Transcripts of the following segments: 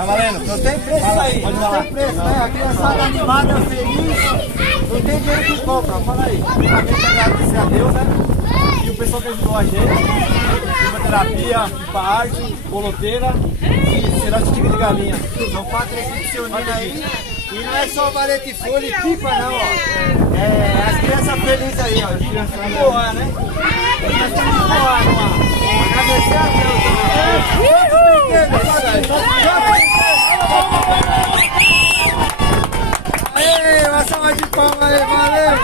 Tá valendo? Não tem preço isso aí. Pode não falar. tem preço, né? A criançada animada, feliz. Não tem dinheiro que compra. Fala aí. Primeiramente agradecer a Deus, né? E o pessoal que ajudou a gente. Fisioterapia, pipa arte, boloteira e cerática de galinha. São 4 equipes se unindo aí. E não é só vareta e folha e pipa não, ó. É as crianças felizes aí, ó. As crianças boas, né? Nós temos que voar no ar. Agradecer a Deus, ó. Aê, uma salva de palmas aí, valeu!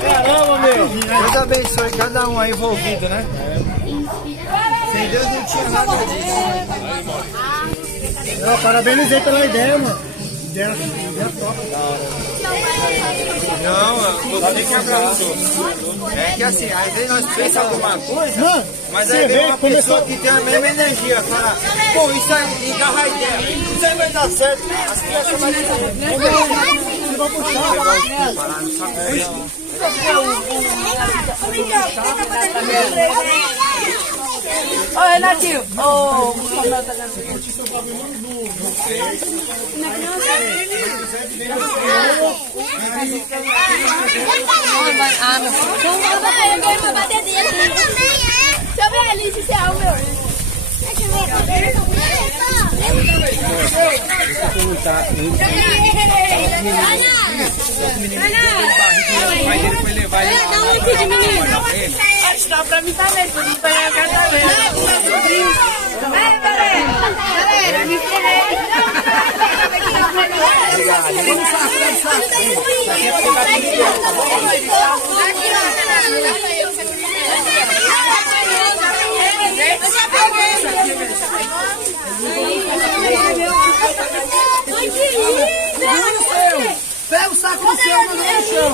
Caramba, meu! Deus abençoe cada um aí envolvido, né? Sem Deus não tinha nada disso. Eu parabenizei pela ideia, mano. Ideia top. Não, você que abraçou. É que assim, às vezes nós pensamos alguma coisa, mas aí vem uma pessoa que tem a mesma energia, fala, pô, isso aí, engarra a ideia, isso aí vai dar certo. As crianças vão puxar, Ô, Renatinho! Ô, Vou bater dele. Deixa eu ver ali se é o meu. dá pra mim também, tudo não tem a casa dele. Galera, me ferrei. Pega o saco do seu, manda no chão.